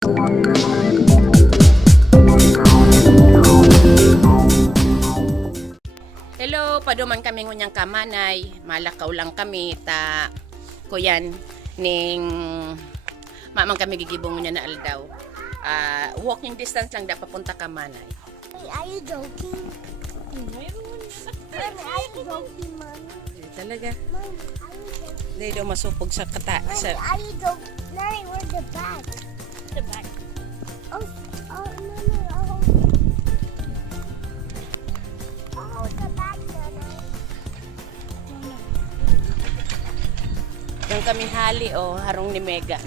Hello, paduman kami ngunyang kamanay. Malakaw lang kami ta kuyan ning mamang kami gigibong niya na aldaw. Walking distance lang da papunta kamanay. Are you joking? Mommy, are you joking, Mommy? Talaga. Mommy, are you joking? Dahil daw masupog sa kata. Mommy, Sa, are you joking? Nani, where's the bag? The bag. Oh, Nani, oh. Oh, the bag, Nani. yung kami hali harong ni Megan.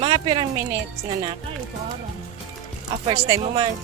Mga pirang minutes na nak. First time mo man.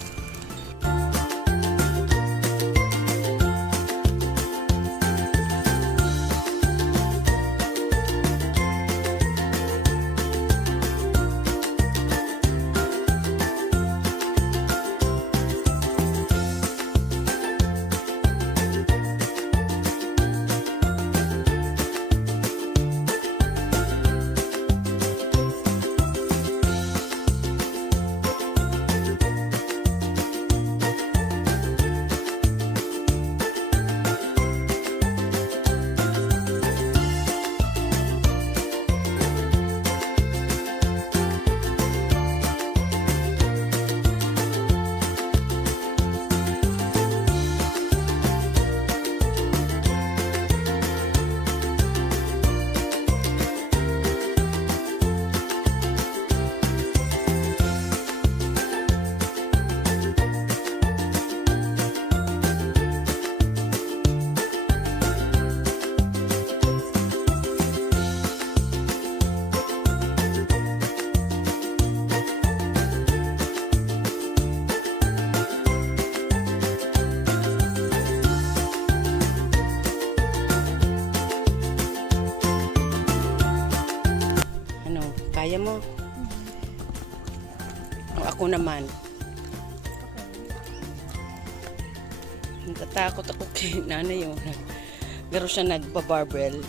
Kaya mo? Ako naman. Natatakot ako kay nanay yung garo siya nagpa-barbell.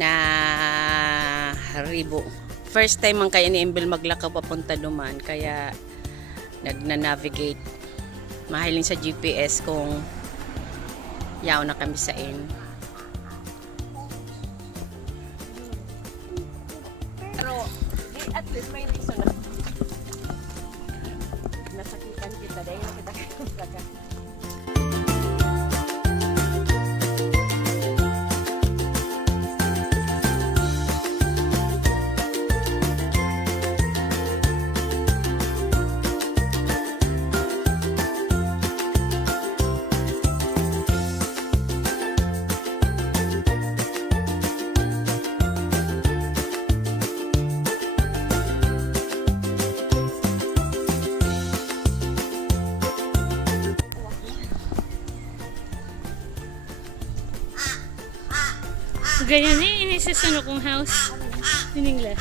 Na ribo. First time man kaya ni Embel maglakaw papunta duman kaya nagna-navigate. Mahiling sa GPS kung yaw na kami sa in. Pero at least may reason na Ganyan eh, inisasuno kong house. In English.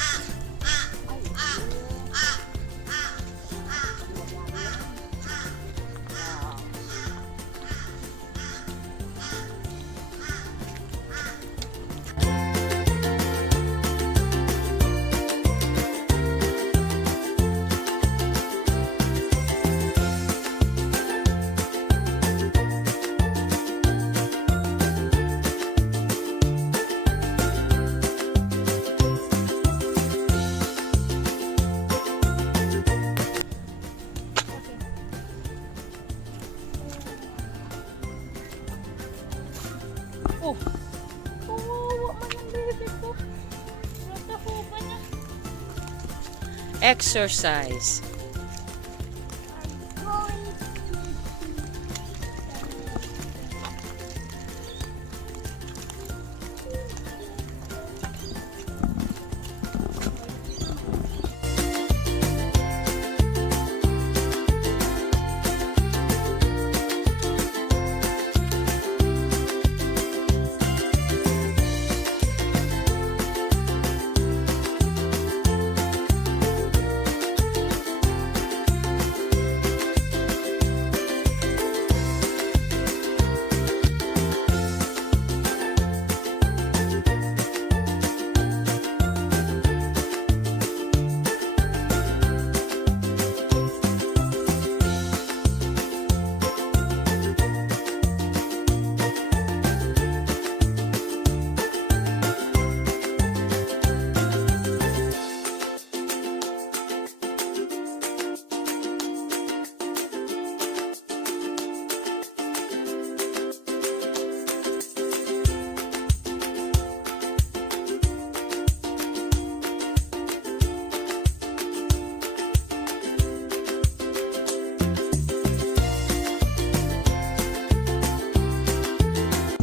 Oh. Kawawa man ang baby ko. Natahupa na. Exercise. Going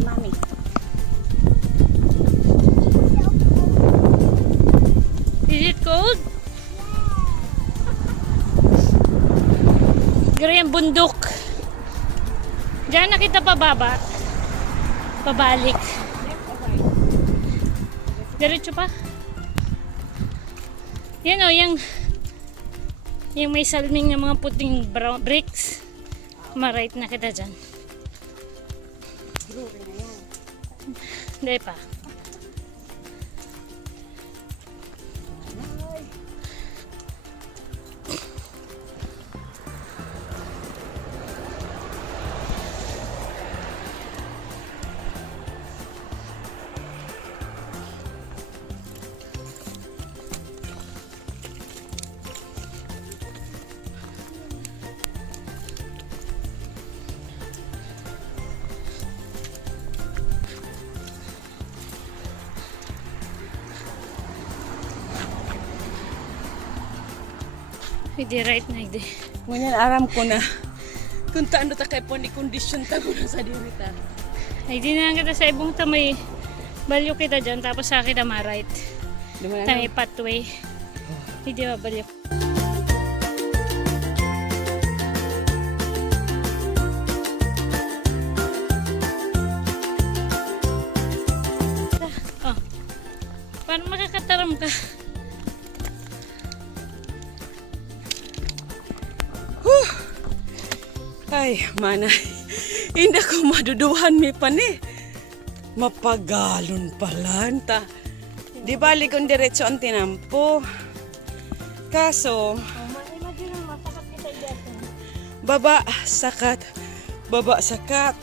Mami. Is it cold? Ganyan bundok. Diyan na kita pababa. Pabalik. Diretso pa. Yan o, yung may salming ng mga puting brown bricks. Ma-right na kita dyan. Hindi pa. Hindi right na hindi. Ngunyan aram ko na. Kung taano ta kay po ni kondisyon ta ko na sa dirita. Ay di na lang kita sa ibong tamay. Balyo kita dyan tapos sa akin na ma-right. Tamay pathway. Hindi ba balyo. Oh. Paano makakataram ka? Ay, mana. Hindi ko maduduhan mi pa ni. Mapagalon pala. Ta. Di bali kung diretso ang tinampo. Kaso, baba, sakat. Baba, sakat.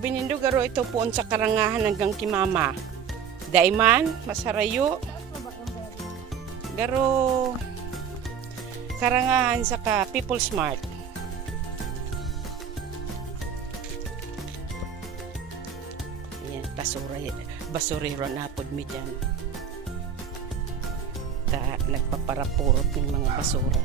Sabi nindo garo ito puon sa karangahan hanggang kimama. Daiman, masarayo. Garo karangahan sa ka People Smart. Yan, basurero na pod mi dyan. Nagpaparapurot ng mga basura.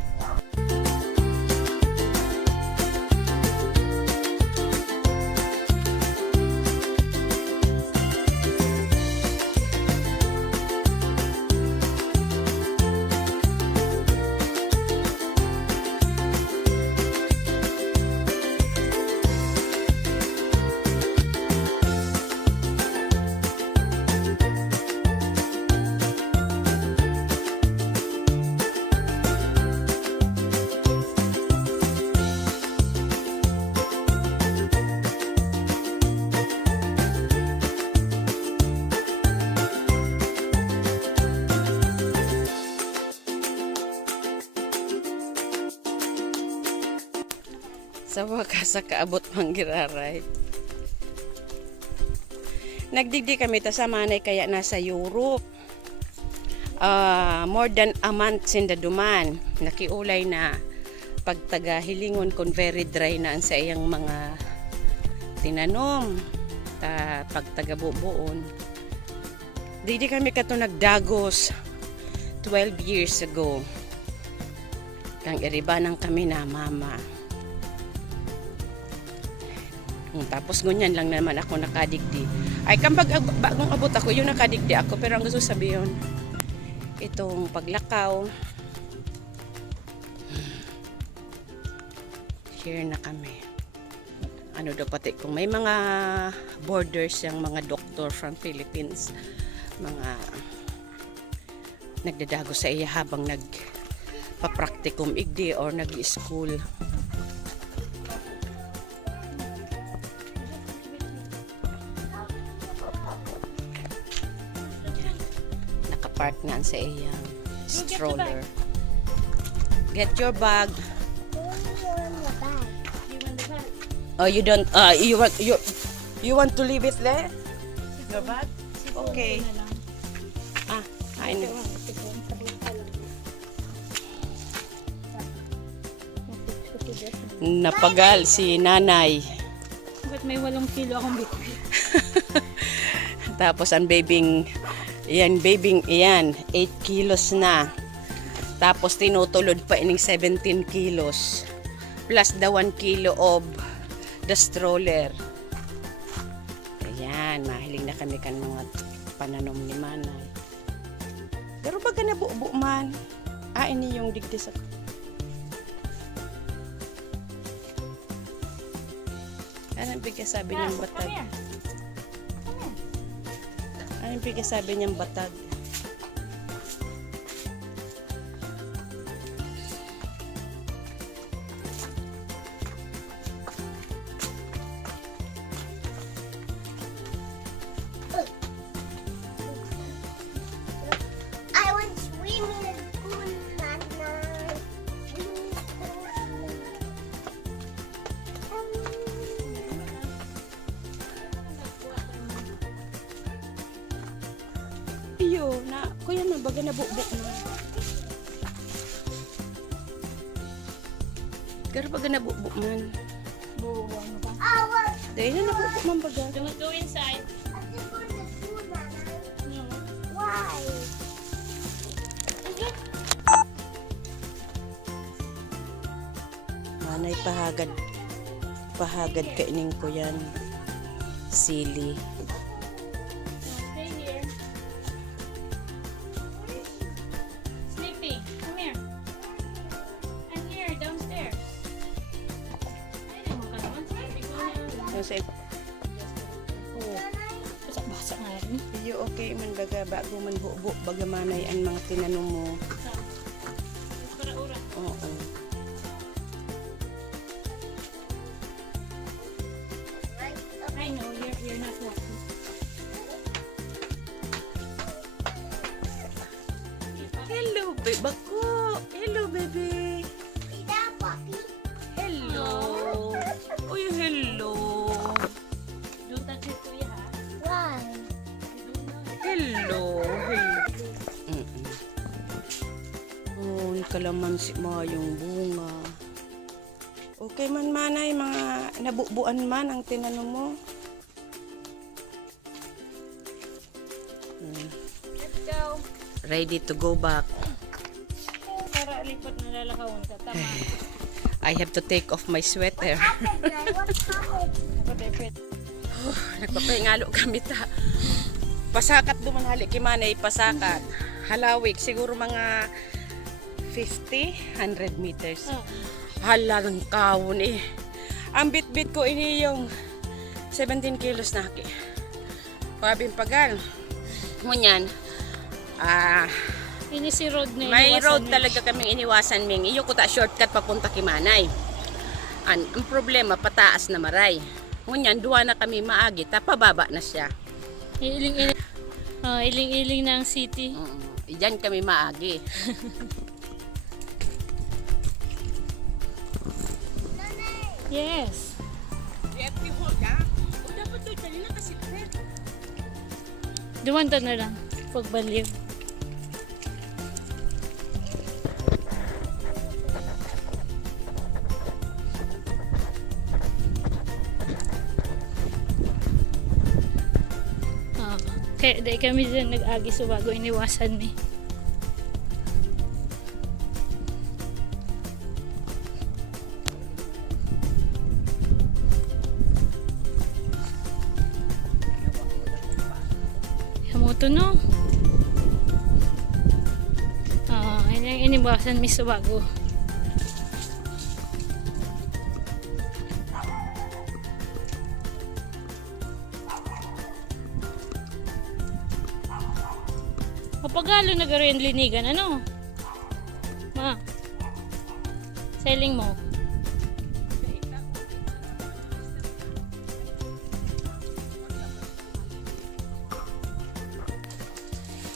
Sa wakas sa kaabot manggiraray. Nagdigdi kami ta sa manay kaya nasa Europe. More than a month sindaduman. Nakiulay na pagtaga hilingon kon very dry na ang sa iyang mga tinanom. Pagtaga bubuon. Digdi kami kato nagdagos 12 years ago. Kang iribanang kami na mama. Tapos ngunyan lang naman ako nakadigdi. Ay kambag bagong abot ako, yung nakadigdi ako. Pero ang gusto sabihin, itong paglakaw, share na kami. Ano daw pati, kung may mga borders yung mga doctor from Philippines, mga nagdadago sa iya habang nagpa-practicum igdi or nag-school. Park nga sa iyang stroller. Get your bag. Oh, you don't you want to leave it there? Your bag? Okay. I know. Napagal si nanay. Ba't may 8 kilo akong bitbit? Tapos ang babing 8 kilos na. Tapos tinutulod pa ining 17 kilos. Plus the 1 kilo of the stroller. Ayan, mahiling na kami kan mga pananom ni manay. Pero baga na buo man. Ini yung digdi sa... Anong bigay sabi niyang batag? Anong bigay sabi niyang batag? I went swimming in the pool last night. Iyo, kuya na, baga na bukbuk na. Pero baga na bukbuk man. Buwan mo ba? Dahil na nabukbuk man baga. Don't go inside. I just want the pool, Nana. No. Why? Manay pahagad kaining ko yan. Sili. Stay here. Sleepy, come here. I'm here, downstairs. Ay, naman ka naman. Sleepy ko na. Yung sa Oh. Basak-basak nga rin. iyo okay man baga bago man buo baga manay ang mga tinanong mo. Para ura. Oo. I know, you're not walking. Hello, baby. Bako. Hello, baby. Is that puppy? Hello. Uy, hello. Do kalamansi mayong bunga. Okay man manay, mga nabubuan man ang tinanom mo. Let's go. Ready to go back. Para likot na lalakawon ka. Tama. I have to take off my sweater. What's happened? Patipit. Nagpapahingalo kami ta. Pasakat dumanhali kimanay, pasakat. Halawig, siguro mga 50, 100 meters. Oh. Halang kawon eh. Ang bit-bit ko ini yung 17 kilos na ki. Pabing pagal. Ngunyan, Ini si road na may iniwasan road niya. talaga kaming iniwasan ming. Iyo ko ta shortcut papunta Kimanay. Ang problema, pataas na maray. Ngunyan, duwa na kami maagi, pababa na siya. Iling-iling. Iling-iling na ang city. Diyan kami maagi. Yes. Duwanta na lang. Pagbaliw. Kaya dahil kami dyan nag-agi so bago iniwasan ni. Yamoto no? Yan ang iniwasan mi so bago. Kapagalo na garo yung linigan, ano? Ma, selling mo.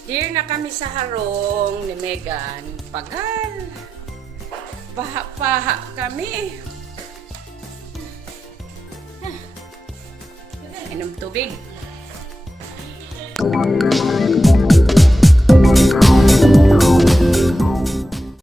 Here na kami sa harong ni Megan. Pagal. Paha-paha kami. Inom tubig.